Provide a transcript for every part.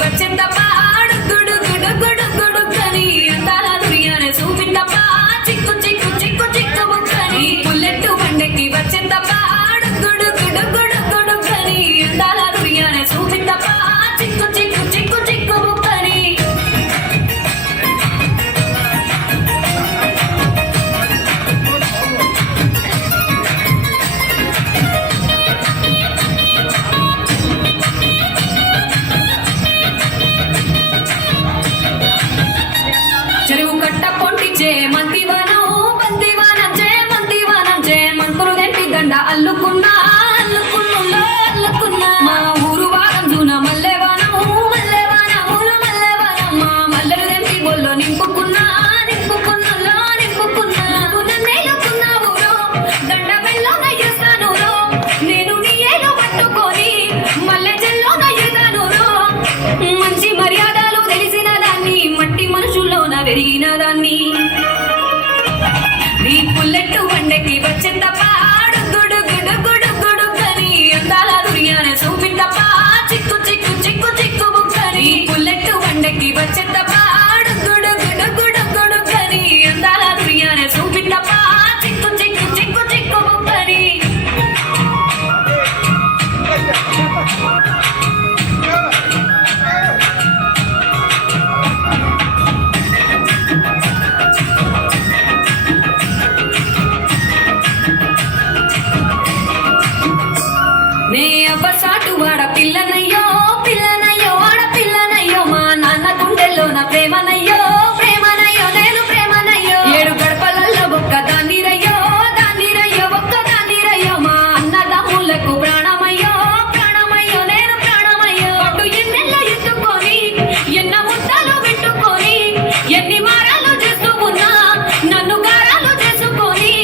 వచ్చేంతప్ప గుడు గుడు గుడు గుడు కని అందాల దుర్యానే చూపిందప్ప చిక్కు చిక్కు చిక్కు చిక్కు బుక్కని బుల్లెట్ బండెక్కి వచ్చేంతప్ప గుడు గుడు గుడు గుడు కని అందాల దుర్యానే చూపిందప్ప చిక్కు చిక్కు చిక్కు చిక్కు బుక్కని చెరువు కట్ట పొంటిచే మంతివనం బంతివనం చే మంతివనం చే మంకులు దెంటి దండ అల్లుకున్నా అల్లుకున్నుల్లో అల్లుకున్నా మా ఊరు వారం జూన మల్లెవనం మల్లెవనములు మల్లెవనం మా మల్లెలు దెంటి బొల్లో నింపుకున్నా నింపుకున్నుల్లో నింపుకున్నా నన్నేలుకున్నావు దండ బెల్లో నయ్యేస్తాను నేను నీ ఏలు పట్టుకొని మల్లె చెల్లో నయ్యేదాను మంచి మర్యాదలు తెలిసిన దాన్ని మట్టి మనుషుల్లోన పెరిగిన దాన్ని నీ బుల్లెట్ బండెక్కి వచ్చేంతప్ప గుడు గుడు గుడు గుడు కని అందాల దుర్యానే చూపిందప్ప చిక్కు చిక్కు చిక్కు చిక్కు బుక్కని బుల్లెట్ బండెక్కి వచ్చేంతప్ప గుడు గుడు గుడు గుడు కని అందాల దుర్యానే చూపిందప్ప చిక్కు చిక్కు చిక్కు చిక్కు బుక్కని నే అబ్బసాటు వాడ పిల్లనయ్యో పిల్లనయ్యో వాడ పిల్లనయ్యో మా నాన్న గుండెల్లోన ప్రేమనయ్యో ప్రేమనయ్యో నేను ప్రేమనయ్యో ఏడు గడపలల్లో ఒక్క దాన్నిరయ్యో దాన్నిరయ్యో ఒక్క దాన్నిరయ్యో మా అన్నదమ్ములకు ప్రాణమయ్యో ప్రాణమయ్యో నేను ప్రాణమయ్యో అటు ఎన్నెల్లో ఎత్తుకొని ఎన్న ముద్దలు పెట్టుకొని ఎన్ని మారాలు చేస్తూ ఉన్నా నన్ను గారాలు చేసుకొని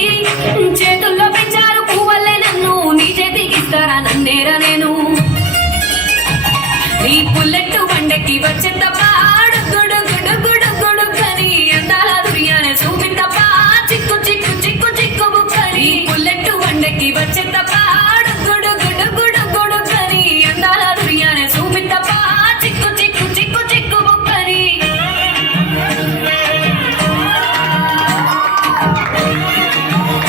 చేతుల్లో పెంచారు పువ్వల్లే నన్ను నీ చేతికిస్తారా నన్నేరా నేను నీ బుల్లెట్ బండెక్కి వచ్చేంతప్ప గుడు గుడు గుడు గుడు కని అందాల దుర్యానే చూపిందప్ప చిక్కు చిక్కు చిక్కు చిక్కు బుక్కని బుల్లెట్ బండెక్కి వచ్చేంతప్ప